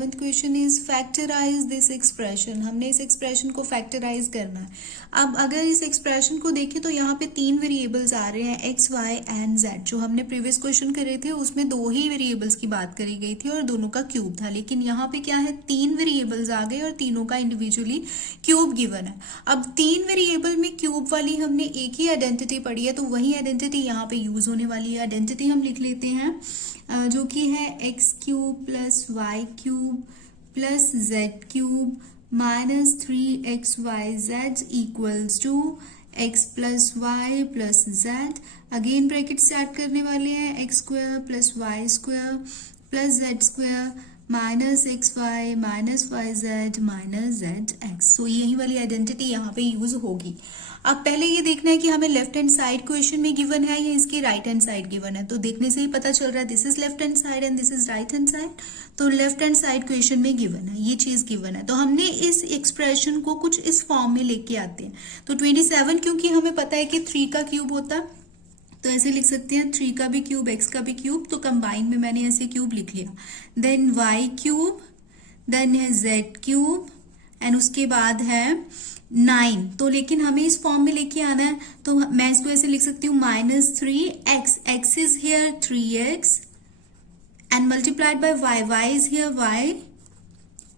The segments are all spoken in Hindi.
11th question is factorise this expression. हमने इस एक्सप्रेशन को फैक्टराइज करना है। अब अगर इस एक्सप्रेशन को देखें तो यहाँ पे 3 वेरिएबल्स आ रहे हैं x, y एंड z। जो हमने प्रीवियस क्वेश्चन करे थे उसमें 2 ही वेरिएबल्स की बात करी गई थी और दोनों का क्यूब था, लेकिन यहाँ पे क्या है 3 वेरिएबल्स आ गए और तीनों का इंडिविजुअली क्यूब गिवन है। अब 3 वेरिएबल में क्यूब वाली हमने एक ही आइडेंटिटी पढ़ी है, तो वही आइडेंटिटी यहाँ पे यूज होने वाली है। आइडेंटिटी हम लिख लेते हैं जो कि है x cube plus y cube plus z cube minus 3xyz equals to x plus y plus z. Again bracket start करने वाले हैं x square plus y square plus z square minus x y minus y z minus z x. So यही वाली आइडेंटिटी यहाँ पे यूज होगी। अब पहले ये देखना है कि हमें लेफ्ट हैंड साइड क्वेश्चन में गिवन है या इसकी राइट हैंड साइड गिवन है। तो देखने से ही पता चल रहा है this is left hand side and this is right hand side. तो लेफ्ट हैंड साइड क्वेश्चन में गिवन है, ये चीज गिवन है। तो हमने इस एक्सप्रेशन को कुछ इस फॉर्म में लेके आते हैं। तो 27 क्योंकि हमें पता है कि 3 का क्यूब होता है, तो ऐसे लिख सकते हैं 3 का भी क्यूब x का भी क्यूब, तो कंबाइन में मैंने ऐसे क्यूब लिख लिया। देन y क्यूब, देन है z क्यूब एंड उसके बाद है 9। तो लेकिन हमें इस फॉर्म में लेके आना है, तो मैं इसको ऐसे लिख सकती हूँ -3x, x is here 3x and multiplied by y, y is here y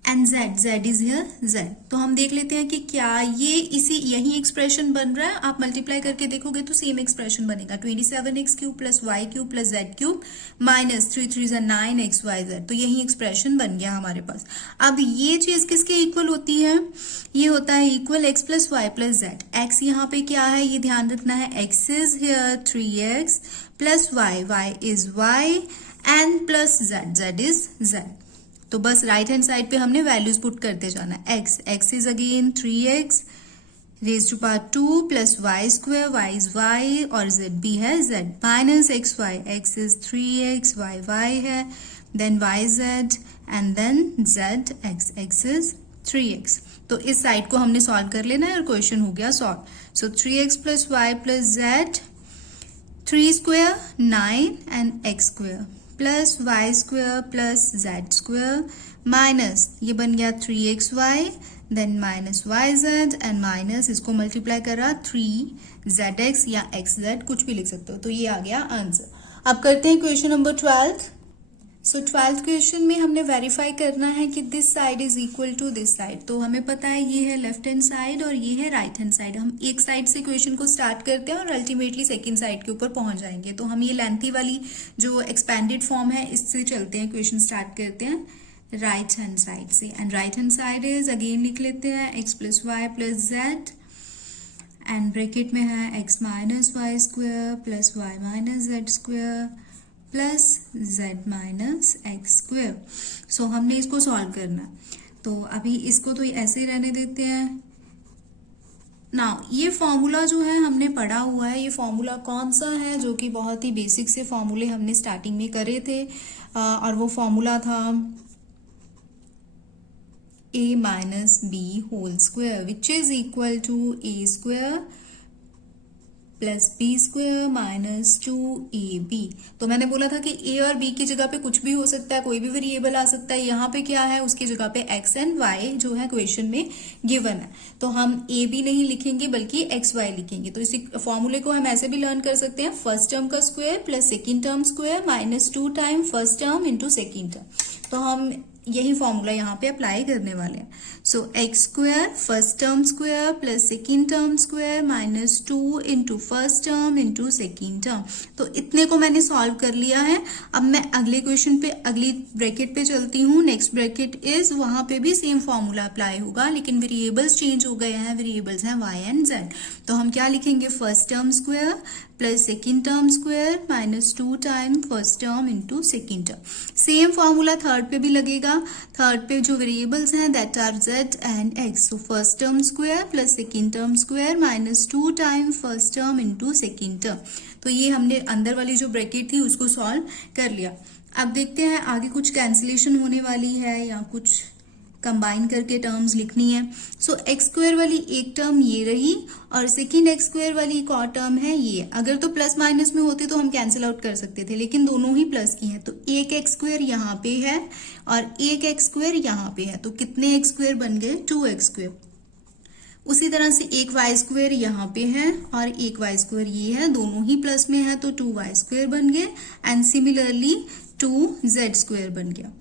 and z is here z। तो हम देख लेते हैं कि क्या ये यही एक्सप्रेशन बन रहा है। आप मल्टीप्लाई करके देखोगे तो सेम एक्सप्रेशन बनेगा। 27x cube plus y cube plus z cube minus 3 3 9xyz। तो यही एक्सप्रेशन बन गया हमारे पास। अब ये चीज किसके इक्वल होती है? ये होता है equal x plus y plus z. x यहाँ पे क्या है ये ध्यान रखना है, x is here 3x plus y, y is y and plus z is z। तो बस राइट हैंड साइड पे हमने वैल्यूज पुट करते जाना है। x is again 3x raise to power 2 plus y square, y is y और z भी है z minus x y, x is 3x, y है, then y z and then z x is 3x। तो इस साइड को हमने सॉल्व कर लेना है और क्वेश्चन हो गया solve. So 3x plus y plus z, 3 square 9 and x square plus y square plus z square minus ये बन गया 3xy then minus y z and minus इसको मल्टीप्लाई कर रहा 3zx या xz कुछ भी लिख सकते हो। तो ये आ गया आंसर। अब करते हैं क्वेश्चन नंबर 12। सो 12th क्वेश्चन में हमने वेरीफाई करना है कि this side is equal to this side. तो हमें पता है ये है लेफ्ट हैंड साइड और ये है राइट हैंड साइड। हम एक साइड से क्वेश्चन को स्टार्ट करते हैं और अल्टीमेटली सेकंड साइड के ऊपर पहुंच जाएंगे। तो हम ये लेंथी वाली जो एक्सपेंडेड फॉर्म है इससे चलते हैं, क्वेश्चन स्टार्ट करते हैं राइट हैंड साइड से। And right hand side is again लिख लेते हैं x plus y plus z and bracket में है x minus y square plus y minus z square plus z minus x square. So हमने इसको सॉल्व करना। तो अभी इसको तो ऐसे ही रहने देते हैं। नाउ ये फॉर्मूला जो है हमने पढ़ा हुआ है, ये फॉर्मूला कौन सा है? जो कि बहुत ही बेसिक से फॉर्मूले हमने स्टार्टिंग में करे थे और वो फॉर्मूला था a minus b whole square which is equal to a square plus b square minus 2ab। तो मैंने बोला था कि a और b की जगह पे कुछ भी हो सकता है, कोई भी वेरिएबल आ सकता है। यहाँ पे क्या है उसकी जगह पे x एंड y जो है क्वेश्चन में गिवन है, तो हम a b नहीं लिखेंगे बल्कि x y लिखेंगे। तो इसी फॉर्मूले को हम ऐसे भी लर्न कर सकते हैं, फर्स्ट टर्म का square plus second term square minus 2 time first term into second term. तो हम यही फॉर्मूला यहाँ पे अप्लाई करने वाले हैं। So x square first term square plus second term square minus 2 into first term into second term. तो इतने को मैंने सॉल्व कर लिया है। अब मैं अगले क्वेश्चन पे अगली ब्रैकेट पे चलती हूँ। नेक्स्ट ब्रैकेट इज, वहां पे भी सेम फॉर्मूला अप्लाई होगा लेकिन वेरिएबल्स चेंज हो गए हैं। वेरिएबल्स हैं y एंड z। तो हम क्या लिखेंगे, first term square plus second term square minus 2 time first term into second term. Same formula third पे भी लगेगा। थर्ड पे जो वेरिएबल्स हैं that are z and x। So first term square plus second term square minus 2 time first term into second term. तो ये हमने अंदर वाली जो ब्रैकेट थी उसको सॉल्व कर लिया। अब देखते हैं आगे कुछ कैंसिलेशन होने वाली है या कुछ कंबाइन करके टर्म्स लिखनी है। सो एक्स स्क्वायर वाली एक टर्म ये रही और सेकेंड एक्स स्क्वायर वाली एक और टर्म है ये। अगर तो प्लस माइनस में होती तो हम कैंसिल आउट कर सकते थे, लेकिन दोनों ही प्लस की हैं, तो एक एक्स स्क्वायर यहाँ पे है और एक एक्स स्क्वायर यहाँ पे है, तो कितने एक्स स्क्वायर बन गए? 2x square. उसी तरह से एक वाई स्क्वायर यहाँ पे है और एक वाई स्क्वायर ये है, दोनों ही प्लस में है, तो 2y स्क्वायर बन गए। एंड सिमिलरली 2z स्क्वायर बन गया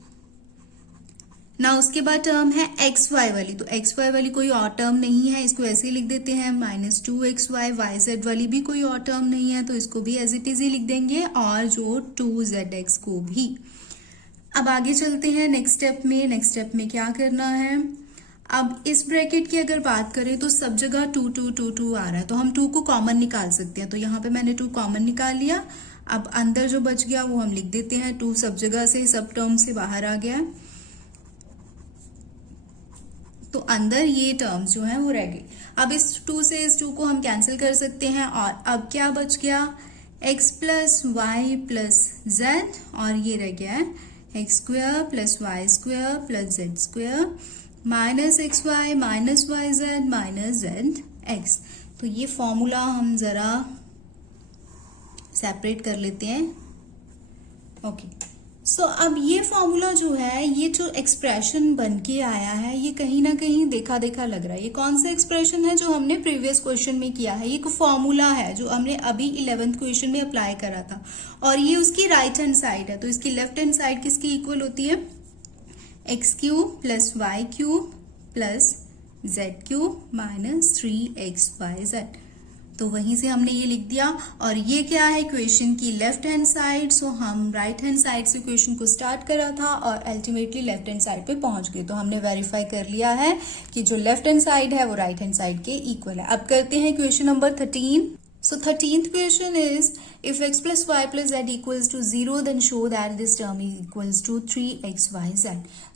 ना। उसके बाद टर्म है एक्स वाई वाली, तो एक्स वाई वाली कोई और टर्म नहीं है, इसको ऐसे ही लिख देते हैं -2xy। वाई जेड वाली भी कोई और टर्म नहीं है, तो इसको भी एज इट इज ही लिख देंगे, और जो 2zx को भी। अब आगे चलते हैं नेक्स्ट स्टेप में। नेक्स्ट स्टेप में क्या करना है? अब इस ब्रैकेट की अगर बात करें तो सब जगह 2 2 2 2 आ रहा है, तो हम 2 को कॉमन निकाल सकते हैं। तो यहाँ पे मैंने 2 कॉमन निकाल लिया। अब अंदर जो बच गया वो हम लिख देते हैं। 2 सब जगह से, सब टर्म से बाहर आ गया, तो अंदर ये टर्म्स जो है वो रह गए। अब इस 2 से इस 2 को हम कैंसिल कर सकते हैं, और अब क्या बच गया? x plus y plus z, और ये रह गया है x square plus y square plus z square minus x y minus y z minus z x. तो ये फॉर्मूला हम जरा सेपरेट कर लेते हैं। ओके, सो अब ये फॉर्मूला जो है, ये जो एक्सप्रेशन बन के आया है, ये कहीं ना कहीं देखा देखा लग रहा है। ये कौन सा एक्सप्रेशन है? जो हमने प्रीवियस क्वेश्चन में किया है। ये एक फॉर्मूला है जो हमने अभी 11th क्वेश्चन में अप्लाई करा था, और ये उसकी राइट हैंड साइड है। तो इसकी लेफ्ट हैंड साइड किसकी इक्वल होती है? X cube plus y cube plus z cube minus 3xyz। तो वहीं से हमने ये लिख दिया, और ये क्या है? इक्वेशन की लेफ्ट हैंड साइड। सो हम राइट हैंड साइड से इक्वेशन को स्टार्ट करा था और अल्टीमेटली लेफ्ट हैंड साइड पे पहुंच गए। तो हमने वेरीफाई कर लिया है कि जो लेफ्ट हैंड साइड है वो राइट हैंड साइड के इक्वल है। अब करते हैं question number 13। So 13th question is, if x plus y plus z equals to 0, then show that this term is equals to 3xyz।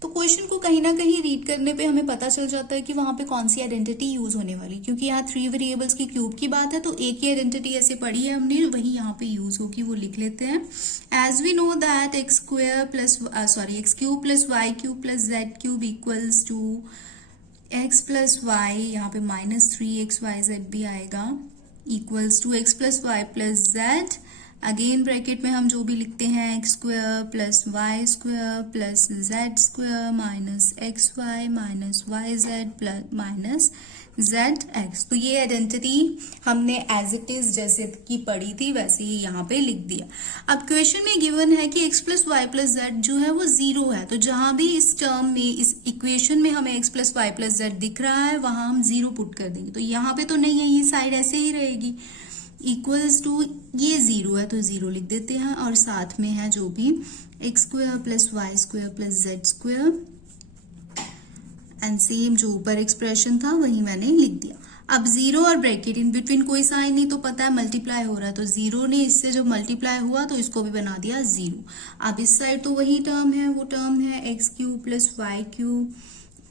तो क्वेश्चन को कहीं ना कहीं रीड करने पे हमें पता चल जाता है कि वहां पे कौन सी आइडेंटिटी यूज होने वाली, क्योंकि यहाँ 3 वेरिएबल्स की क्यूब की बात है, तो एक ही आइडेंटिटी ऐसे पढ़ी है हमने, वही यहाँ पे यूज होगी, वो लिख लेते हैं। As we know that x square plus x cube plus y cube plus z cube equals to x plus y, यहाँ पे -3xyz भी आएगा, equals to x plus y plus z. Again bracket में हम जो भी लिखते हैं x square plus y square plus z square minus x y minus y z plus minus z x. तो ये आइडेंटिटी हमने एज इट इज जैसे की पढ़ी थी वैसे ही यहाँ पे लिख दिया। अब क्वेश्चन में गिवन है कि x plus y plus z जो है वो 0 है, तो जहां भी इस टर्म में, इस इक्वेशन में हमें x plus y plus z दिख रहा है वहां हम 0 पुट कर देंगे। तो यहाँ पे तो नहीं है, ये साइड ऐसे ही रहेगी, इक्वल्स टू ये 0 है तो 0 लिख देते हैं, और साथ में है जो भी x square plus y square plus z square, and same जो ऊपर एक्सप्रेशन था वही मैंने लिख दिया। अब 0 और ब्रैकेट इन बिटवीन कोई साइन नहीं, तो पता है मल्टीप्लाई हो रहा है, तो 0 ने इससे जब मल्टीप्लाई हुआ तो इसको भी बना दिया 0। अब इस साइड तो वही टर्म है, वो टर्म है x cube plus y cube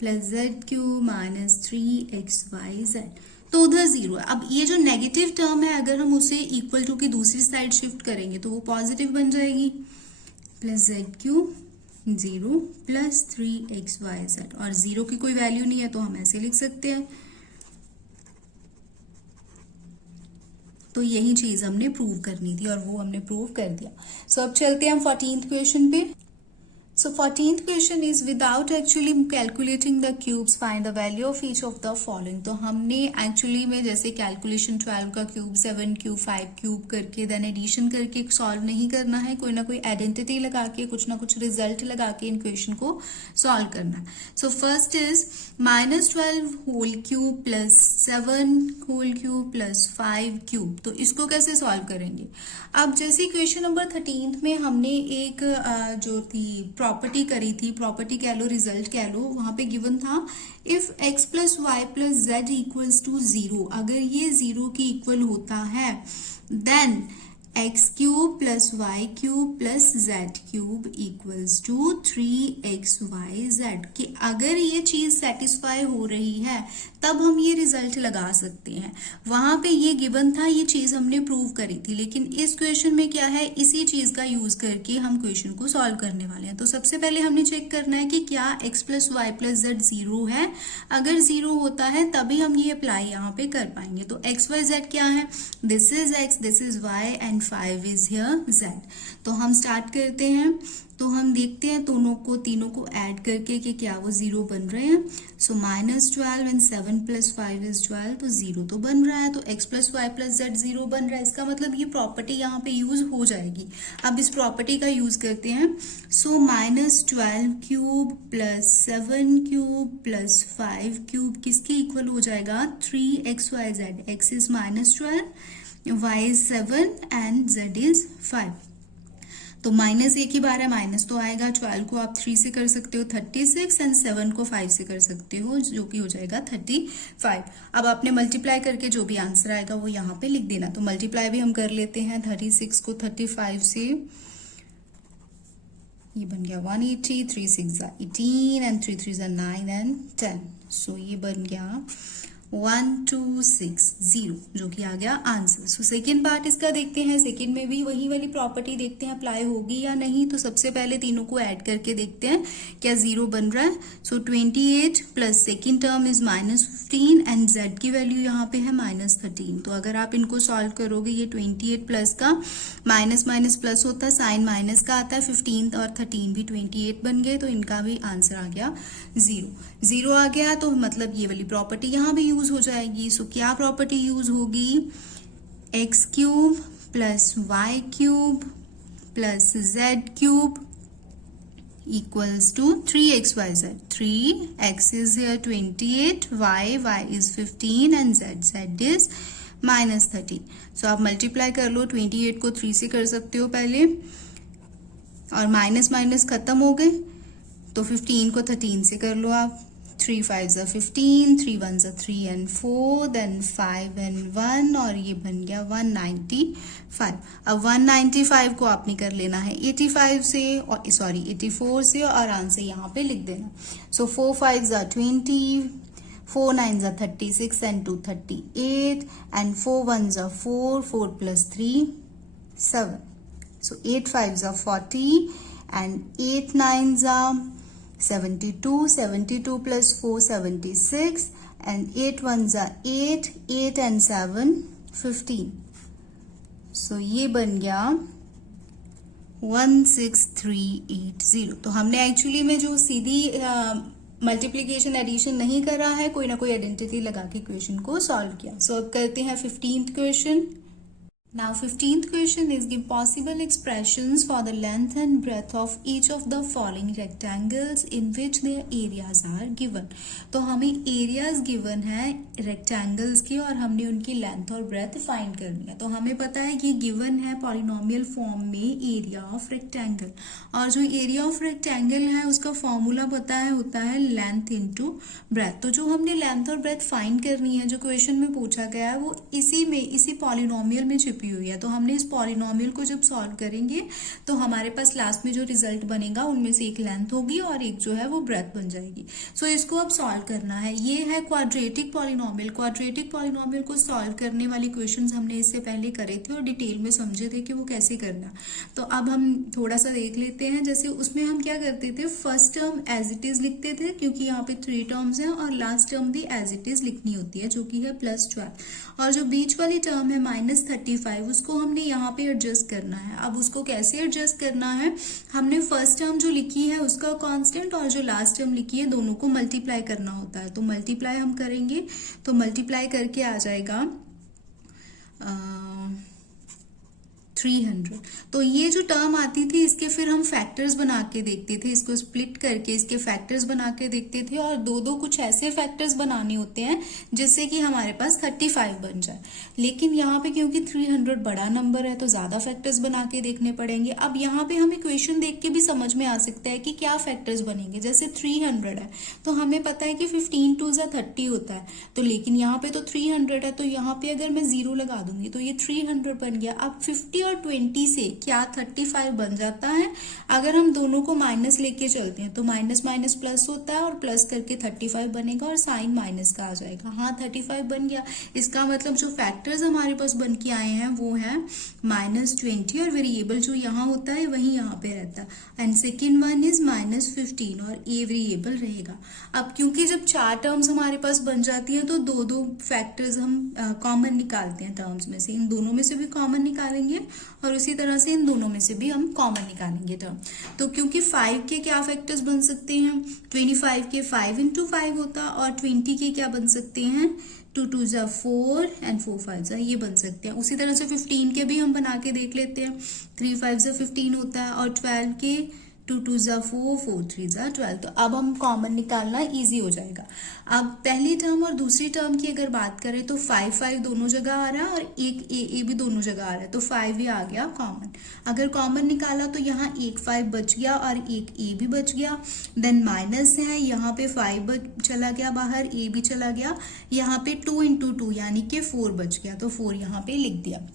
plus z cube minus 3xyz, तो उधर 0 है। अब ये जो नेगेटिव टर्म है, अगर हम उसे इक्वल टू की दूसरी साइड शिफ्ट करेंगे तो वो पॉजिटिव बन जाएगी, plus z cube 0 plus 3xyz, और 0 की कोई वैल्यू नहीं है तो हम ऐसे लिख सकते हैं। तो यही चीज हमने प्रूव करनी थी और वो हमने प्रूव कर दिया। सो अब चलते हैं हम 14th क्वेश्चन पे। So 14th question is, without actually calculating the cubes, find the value of each of the following। तो हमने एक्चुअली में जैसे कैलकुलेशन 12 का क्यूब, 7 क्यूब, 5 क्यूब करके देन एडिशन करके सॉल्व नहीं करना है, कोई ना कोई आइडेंटिटी लगा के, कुछ ना कुछ रिजल्ट लगा के इन क्वेश्चन को सॉल्व करना है। So first is -12 whole cube plus 7 whole cube plus 5 cube. तो इसको कैसे सॉल्व करेंगे? अब जैसे क्वेश्चन नंबर 13 में हमने एक जो थी प्रॉपर्टी करी थी, प्रॉपर्टी कह लो, रिजल्ट कह लो, वहां पे गिवन था if x plus y plus z equals to 0, अगर ये 0 की इक्वल होता है then x cube plus y cube plus z cube equals to 3xyz। कि अगर ये चीज सेटिस्फाई हो रही है तब हम ये रिजल्ट लगा सकते हैं। वहां पे ये गिवन था, ये चीज हमने प्रूव करी थी, लेकिन इस क्वेश्चन में क्या है, इसी चीज का यूज करके हम क्वेश्चन को सॉल्व करने वाले हैं। तो सबसे पहले हमने चेक करना है कि क्या x plus y plus z zero है। अगर जीरो होता है तभी हम ये अप्लाई यहाँ पे कर पाएंगे। तो एक्स वाई जेड क्या है, this is x, this is y and 5 is here z। तो हम स्टार्ट करते हैं। तो हम देखते हैं तीनों को ऐड करके कि क्या वो जीरो बन रहे हैं। सो -12 एंड 7 प्लस 5 इज 12, तो जीरो तो बन रहा है। तो x plus y plus z zero बन रहा है, इसका मतलब ये प्रॉपर्टी यहाँ पे यूज हो जाएगी। अब इस प्रॉपर्टी का यूज करते हैं। सो -12 cube plus 7 cube plus 5 cube किसके इक्वल हो जाएगा, 3xyz। x is -12, y is 7 and z is 5। तो माइनस एक ही बार है, माइनस तो आएगा। 12 को आप 3 से कर सकते हो 36 एंड 7 को 5 से कर सकते हो, जो कि हो जाएगा 35। अब आपने मल्टीप्लाई करके जो भी आंसर आएगा वो यहाँ पे लिख देना। तो मल्टीप्लाई भी हम कर लेते हैं। 36 को 35 से, ये बन गया 180, 3 6 18 एंड 3 3 9 एंड 10। सो ये बन गया 1260, जो कि आ गया आंसर। सो सेकेंड पार्ट इसका देखते हैं। सेकेंड में भी वही वाली प्रॉपर्टी देखते हैं अप्लाई होगी या नहीं। तो सबसे पहले तीनों को ऐड करके देखते हैं क्या जीरो बन रहा है। सो 28 plus second term is -15 and z की वैल्यू यहाँ पे है -13। तो अगर आप इनको सॉल्व करोगे, ये 28 प्लस का माइनस माइनस प्लस होता है, साइन माइनस का आता है। 15 और 13 भी 28 बन गए, तो इनका भी आंसर आ गया जीरो आ गया। तो मतलब ये वाली प्रॉपर्टी यहाँ भी यूज हो जाएगी। सो क्या प्रॉपर्टी यूज होगी, x cube plus y cube plus z cube equals to 3xyz। 3x is here 28, y is 15 and z is -13। सो आप मल्टीप्लाई कर लो। 28 को 3 से कर सकते हो पहले, और माइनस माइनस खत्म हो गए। तो 15 को 13 से कर लो आप। 3 5 15, 3 1 3 and 4, देन 5 and 1, और ये बन गया 195। अब 195 को आपने कर लेना है 85 से, और 84 से, और आंसर यहाँ पे लिख देना। सो 4 5 20, 4 9 36 and 2 38, and 4 1 4, 4 plus 3 7। So 8 5 40, and 8 9 72, 72 plus 4 76, and 8 1 8, 8 and 7 15। So ये बन गया 16380। तो हमने एक्चुअली में जो सीधी मल्टीप्लीकेशन एडिशन नहीं करा है, कोई ना कोई आइडेंटिटी लगा के क्वेश्चन को सॉल्व किया। सो अब करते हैं 15th question. Now 15th question is give possible expressions for the length and breadth of each of the following rectangles in which their areas are given। तो हमें areas given है rectangles के, और हमने उनकी length और breadth find करनी है। तो हमें पता है कि given है polynomial form में area of rectangle, और जो area of rectangle है उसका फॉर्मूला पता है, होता है length into breadth। तो जो हमने length और breadth find करनी है, जो क्वेश्चन में पूछा गया है, वो इसी polynomial में छिपी हुई है। तो हमने इस पॉलिनोमियल को जब सॉल्व करेंगे तो हमारे पास लास्ट में जो रिजल्ट बनेगा उनमें से एक लेंथ होगी और एक जो है वो ब्रेथ बन जाएगी। सो इसको अब सॉल्व करना है। ये है क्वाड्रेटिक पॉलिनोमियल। क्वाड्रेटिक पॉलिनोमियल को सॉल्व करने वाले क्वेश्चंस हमने इससे पहले करे थे और डिटेल में समझे थे कि वो कैसे करना। तो अब हम थोड़ा सा देख लेते हैं। जैसे उसमें हम क्या करते थे, first term as it is लिखते थे, क्योंकि यहाँ पे 3 टर्म्स हैं, और लास्ट टर्म भी एज इट इज लिखनी होती है, जो कि है +12। और जो बीच वाली टर्म है -35, उसको हमने यहाँ पे एडजस्ट करना है। अब उसको कैसे एडजस्ट करना है, हमने फर्स्ट टर्म जो लिखी है उसका कांस्टेंट और जो लास्ट टर्म लिखी है दोनों को मल्टीप्लाई करना होता है। तो मल्टीप्लाई हम करेंगे, तो मल्टीप्लाई करके आ जाएगा 300। तो ये जो टर्म आती थी इसके फिर हम फैक्टर्स बना के देखते थे, इसको स्प्लिट करके इसके फैक्टर्स बना के देखते थे, और दो कुछ ऐसे फैक्टर्स बनाने होते हैं जिससे कि हमारे पास 35 बन जाए। लेकिन यहाँ पे क्योंकि 300 बड़ा नंबर है तो ज्यादा फैक्टर्स बना के देखने पड़ेंगे। अब यहाँ पे हमें क्वेश्चन देख के भी समझ में आ सकता है कि क्या फैक्टर्स बनेंगे। जैसे 300 है तो हमें पता है कि 15 2 30 होता है, तो लेकिन यहाँ पे तो 300 है, तो यहाँ पे अगर मैं 0 लगा दूंगी तो ये 300 बन गया। अब 50 और 20 से क्या 35 बन जाता है? अगर हम दोनों को माइनस लेके चलते हैं तो माइनस माइनस प्लस होता है और प्लस करके 35 बनेगा और साइन माइनस का आ जाएगा। हाँ 35 बन गया। इसका मतलब जो फैक्टर्स हमारे पास बन के आए हैं वो है -20 और वेरिएबल जो यहाँ होता है वही यहाँ पे रहता है। एंड सेकेंड वन इज -15 और ए वेरिएबल रहेगा। अब क्योंकि जब चार टर्म्स हमारे पास बन जाती है तो दो दो फैक्टर्स हम कॉमन निकालते हैं टर्म्स में से। इन दोनों में से भी कॉमन निकालेंगे और उसी तरह से इन दोनों में से भी हम कॉमन निकालेंगे टर्म। तो क्योंकि 5 के क्या फैक्टर्स बन सकते हैं, 25 के 5 × 5 होता और 20 के क्या बन सकते हैं, 2 2 = 4 एंड 4 5 ये बन सकते हैं। उसी तरह से 15 के भी हम बना के देख लेते हैं। 3 5 = 15 होता है और 12 के 2 2 = 4 4 3 = 12। तो अब हम कॉमन निकालना इजी हो जाएगा। अब पहली टर्म और दूसरी टर्म की अगर बात करें तो 5 5 दोनों जगह आ रहा है और एक ए भी दोनों जगह आ रहा है, तो 5 ही आ गया कॉमन। अगर कॉमन निकाला तो यहाँ एक 5 बच गया और एक ए भी बच गया। देन माइनस है, यहाँ पे 5 चला गया बाहर, ए भी चला गया। यहाँ पे 2 × 2 यानी कि 4 बच गया, तो 4 यहाँ पे लिख दिया।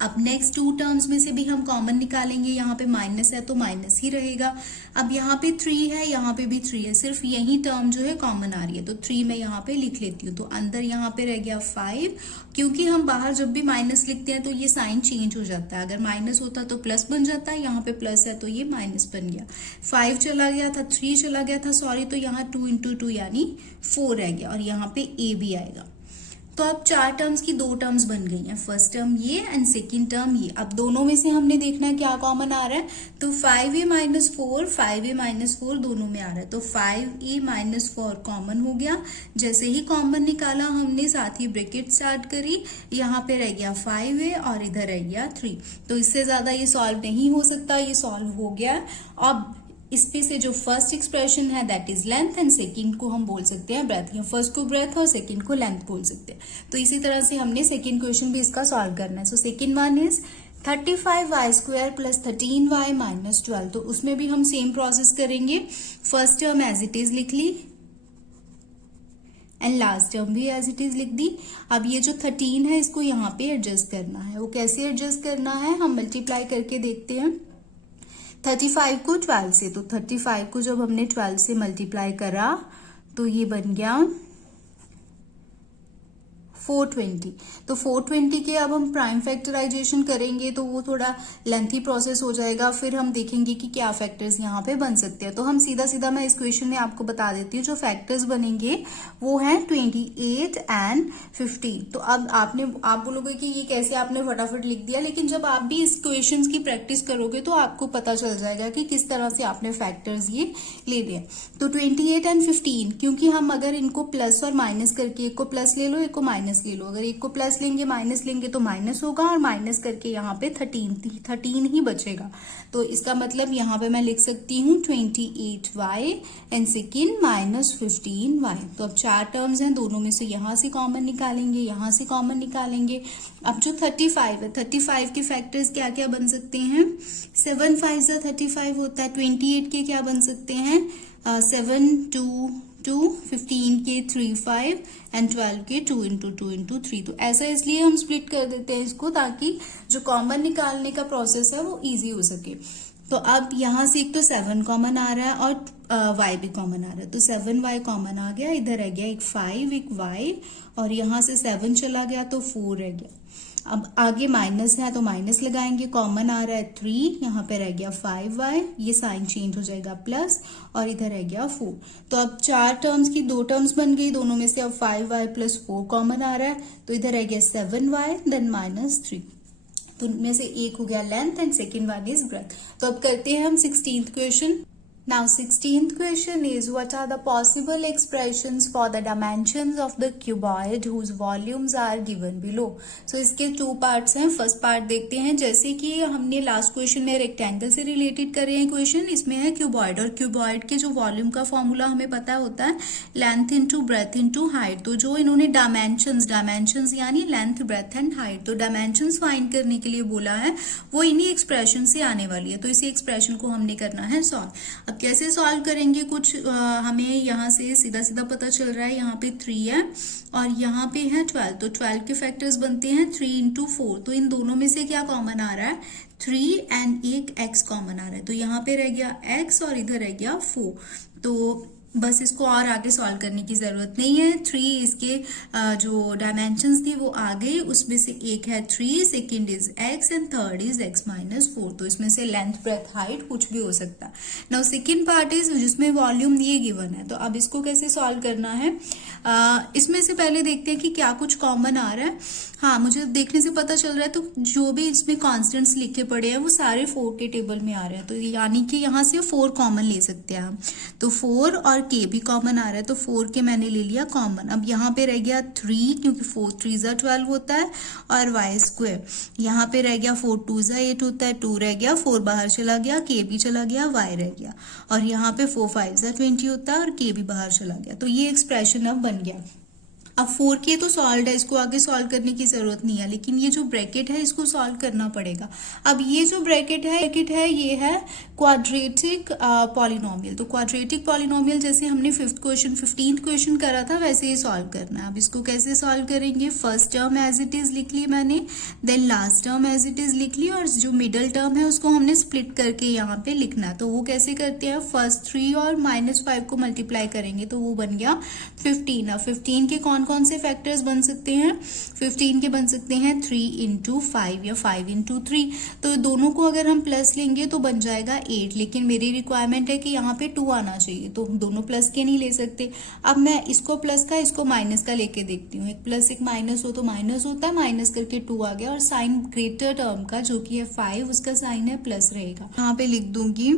अब नेक्स्ट टू टर्म्स में से भी हम कॉमन निकालेंगे। यहाँ पे माइनस है तो माइनस ही रहेगा। अब यहाँ पे 3 है, यहाँ पे भी 3 है, सिर्फ यही टर्म जो है कॉमन आ रही है, तो 3 मैं यहाँ पे लिख लेती हूँ। तो अंदर यहाँ पे रह गया 5। क्योंकि हम बाहर जब भी माइनस लिखते हैं तो ये साइन चेंज हो जाता है। अगर माइनस होता तो प्लस बन जाता है, यहाँ पे प्लस है तो ये माइनस बन गया। 5 चला गया था, 3 चला गया था सॉरी, तो यहाँ 2 × 2 यानी 4 रह गया और यहाँ पे ए भी आएगा। तो अब चार टर्म्स की दो टर्म्स बन गई हैं, फर्स्ट टर्म ये एंड सेकंड टर्म ये। अब दोनों में से हमने देखना है क्या कॉमन आ रहा है, तो 5a - 4 5a - 4 दोनों में आ रहा है, तो 5a - 4 कॉमन हो गया। जैसे ही कॉमन निकाला हमने साथ ही ब्रैकेट स्टार्ट करी, यहाँ पे रह गया 5a और इधर रह गया 3। तो इससे ज्यादा ये सॉल्व नहीं हो सकता, ये सॉल्व हो गया। अब इसमें से जो फर्स्ट एक्सप्रेशन है that is length and second को हम बोल सकते हैं ब्रेथ, या फर्स्ट को ब्रेथ और सेकंड को लेंथ बोल सकते हैं। तो इसी तरह से हमने सेकंड क्वेश्चन भी इसका सॉल्व करना है। So second one is 35y² + 13y - 12। तो उसमें भी हम सेम प्रोसेस करेंगे। First term as it is लिख ली एंड लास्ट टर्म भी एज इट इज लिख दी। अब ये जो 13 है इसको यहाँ पे एडजस्ट करना है। वो कैसे एडजस्ट करना है हम मल्टीप्लाई करके देखते हैं 35 को 12 से। तो 35 को जब हमने 12 से मल्टीप्लाई करा तो ये बन गया 420। तो 420 के अब हम प्राइम फैक्टराइजेशन करेंगे तो वो थोड़ा लेंथी प्रोसेस हो जाएगा। फिर हम देखेंगे कि क्या फैक्टर्स यहाँ पे बन सकते हैं। तो हम सीधा सीधा मैं इस क्वेश्चन में आपको बता देती हूँ, जो फैक्टर्स बनेंगे वो हैं 28 एंड 15। तो अब आप बोलोगे कि ये कैसे आपने फटाफट लिख दिया, लेकिन जब आप भी इस क्वेश्चन की प्रैक्टिस करोगे तो आपको पता चल जाएगा कि किस तरह से आपने फैक्टर्स ये ले लिए। तो 28 एंड 15, क्योंकि हम अगर इनको प्लस और माइनस करके, एक को प्लस ले लो एक को माइनस ले लो, अगर एक को प्लस लेंगे माइनस लेंगे तो माइनस होगा और माइनस करके यहाँ पे 13 ही बचेगा। तो इसका मतलब यहाँ पे मैं लिख सकती हूँ 28y एंड सेकेंड -15y। तो अब चार टर्म्स हैं, दोनों में से यहाँ से कॉमन निकालेंगे, यहाँ से कॉमन निकालेंगे। अब जो 35 है, 35 के फैक्टर्स क्या क्या बन सकते हैं, 7 5 = 35 होता है। 28 के क्या बन सकते हैं, 7 2 2, 15 के 3 5 एंड 12 के 2 × 2 × 3। तो ऐसा इसलिए हम स्प्लिट कर देते हैं इसको, ताकि जो कॉमन निकालने का प्रोसेस है वो इजी हो सके। तो अब यहाँ से एक तो 7 कॉमन आ रहा है और y भी कॉमन आ रहा है, तो 7y कॉमन आ गया। इधर रह गया एक 5 एक y और यहाँ से 7 चला गया तो 4 रह गया। अब आगे माइनस है तो माइनस लगाएंगे, कॉमन आ रहा है 3, यहाँ पे रह गया 5y, ये साइन चेंज हो जाएगा प्लस और इधर रह गया 4। तो अब चार टर्म्स की दो टर्म्स बन गई, दोनों में से अब 5y + 4 कॉमन आ रहा है, तो इधर रह गया 7y देन -3। तो उनमें से एक हो गया length and second one is breadth. तो अब करते हैं हम 16th question. Now 16th question is, what are the possible expressions for the dimensions of the cuboid whose volumes are given below? So इसके टू पार्ट्स हैं। फर्स्ट पार्ट देखते हैं, जैसे कि हमने लास्ट क्वेश्चन में रेक्टेंगल से रिलेटेड करे हैं क्वेश्चन, इसमें है क्यूबॉइड और क्यूबॉइड के जो वॉल्यूम का फॉर्मूला हमें पता होता है length into breadth into height. तो जो इन्होंने डायमेंशंस यानी लेंथ ब्रेथ एंड हाइट, तो डायमेंशंस फाइंड करने के लिए बोला है वो इन्हीं एक्सप्रेशन से आने वाली है। तो इसी एक्सप्रेशन को हमने करना है सॉल्व। अब कैसे सॉल्व करेंगे, कुछ हमें यहाँ से सीधा सीधा पता चल रहा है, यहाँ पे 3 है और यहाँ पे है 12, तो 12 के फैक्टर्स बनते हैं 3 इंटू 4, तो इन दोनों में से क्या कॉमन आ रहा है, 3 एंड एक x कॉमन आ रहा है, तो यहाँ पे रह गया x और इधर रह गया 4। तो बस इसको और आगे सॉल्व करने की जरूरत नहीं है। 3 इसके जो डायमेंशंस थी वो आ गई, उसमें से एक है 3, second is x and third is x minus 4, तो इसमें से लेंथ ब्रेथ हाइट कुछ भी हो सकता है। नाउ सेकंड पार्ट इज जिसमें वॉल्यूम ये गिवन है, तो अब इसको कैसे सॉल्व करना है, इसमें से पहले देखते हैं कि क्या कुछ कॉमन आ रहा है। हाँ, मुझे देखने से पता चल रहा है, तो जो भी इसमें कॉन्स्टेंट्स लिखे पड़े हैं वो सारे 4 के टेबल में आ रहे हैं, तो यानी कि यहाँ से 4 कॉमन ले सकते हैं हम, तो 4 और k भी कॉमन आ रहा है, तो 4 के मैंने ले लिया कॉमन। अब यहाँ पे रह गया 3, क्योंकि 4 3 ज़ा 12 होता है, और y स्क्वायर यहाँ पे रह गया 4 2 ज़ा 8 होता है, 2 रह गया, 4 बाहर चला गया, k भी चला गया, y रह गया, और यहाँ पे 4 5 ज़ा 20 होता है और k भी बाहर चला गया, तो ये एक्सप्रेशन अब बन गया। अब 4k तो सॉल्व है, इसको आगे सॉल्व करने की जरूरत नहीं है, लेकिन ये जो ब्रैकेट है इसको सॉल्व करना पड़ेगा। अब ये जो ब्रैकेट है ये है क्वाड्रेटिक पॉलिनोमियल, तो क्वाड्रेटिक पॉलिनोमियल जैसे हमने 15th क्वेश्चन करा था वैसे ही सॉल्व करना है। अब इसको कैसे सॉल्व करेंगे, first term as it is लिख ली मैंने, then last term as it is लिख ली, और जो मिडल टर्म है उसको हमने स्प्लिट करके यहाँ पे लिखना है। तो वो कैसे करते हैं, फर्स्ट 3 और -5 को मल्टीप्लाई करेंगे तो वो बन गया 15। अब 15 के कौन से फैक्टर्स बन सकते हैं, 15 के बन सकते हैं 3 इंटू 5 या 5 इंटू 3, तो दोनों को अगर हम प्लस लेंगे तो बन जाएगा 8, लेकिन मेरी रिक्वायरमेंट है कि यहाँ पे 2 आना चाहिए, तो दोनों प्लस के नहीं ले सकते। अब मैं इसको प्लस का इसको माइनस का लेके देखती हूँ, एक प्लस एक माइनस हो तो माइनस होता है, माइनस करके 2 आ गया, और साइन ग्रेटर टर्म का जो कि है 5 उसका साइन है प्लस रहेगा। यहाँ पे लिख दूंगी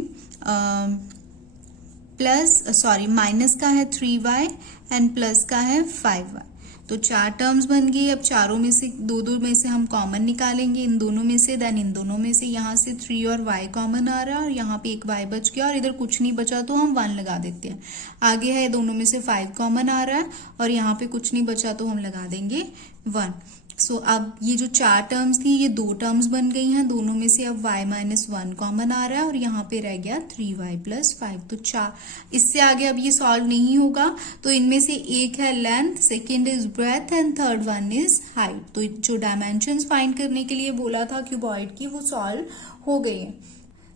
माइनस का है 3y एंड प्लस का है 5y, तो 4 टर्म्स बन गई। अब चारों में से दो में से हम कॉमन निकालेंगे, इन दोनों में से, देन इन दोनों में से, यहाँ से 3 और y कॉमन आ रहा है, और यहाँ पे एक y बच गया, और इधर कुछ नहीं बचा तो हम 1 लगा देते हैं। आगे है दोनों में से 5 कॉमन आ रहा है, और यहाँ पे कुछ नहीं बचा तो हम लगा देंगे 1। सो अब ये जो 4 टर्म्स थी ये 2 टर्म्स बन गई हैं, दोनों में से अब y माइनस 1 कॉमन आ रहा है, और यहाँ पे रह गया 3y प्लस 5, तो 4, इससे आगे अब ये सॉल्व नहीं होगा, तो इनमें से एक है length, second is breadth and third one is height. तो जो डायमेंशंस फाइंड करने के लिए बोला था क्यूबॉइड की वो सॉल्व हो गई है।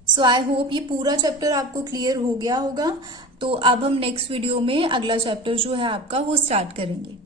सो आई होप ये पूरा चैप्टर आपको क्लियर हो गया होगा। तो अब हम नेक्स्ट वीडियो में अगला चैप्टर जो है आपका वो स्टार्ट करेंगे।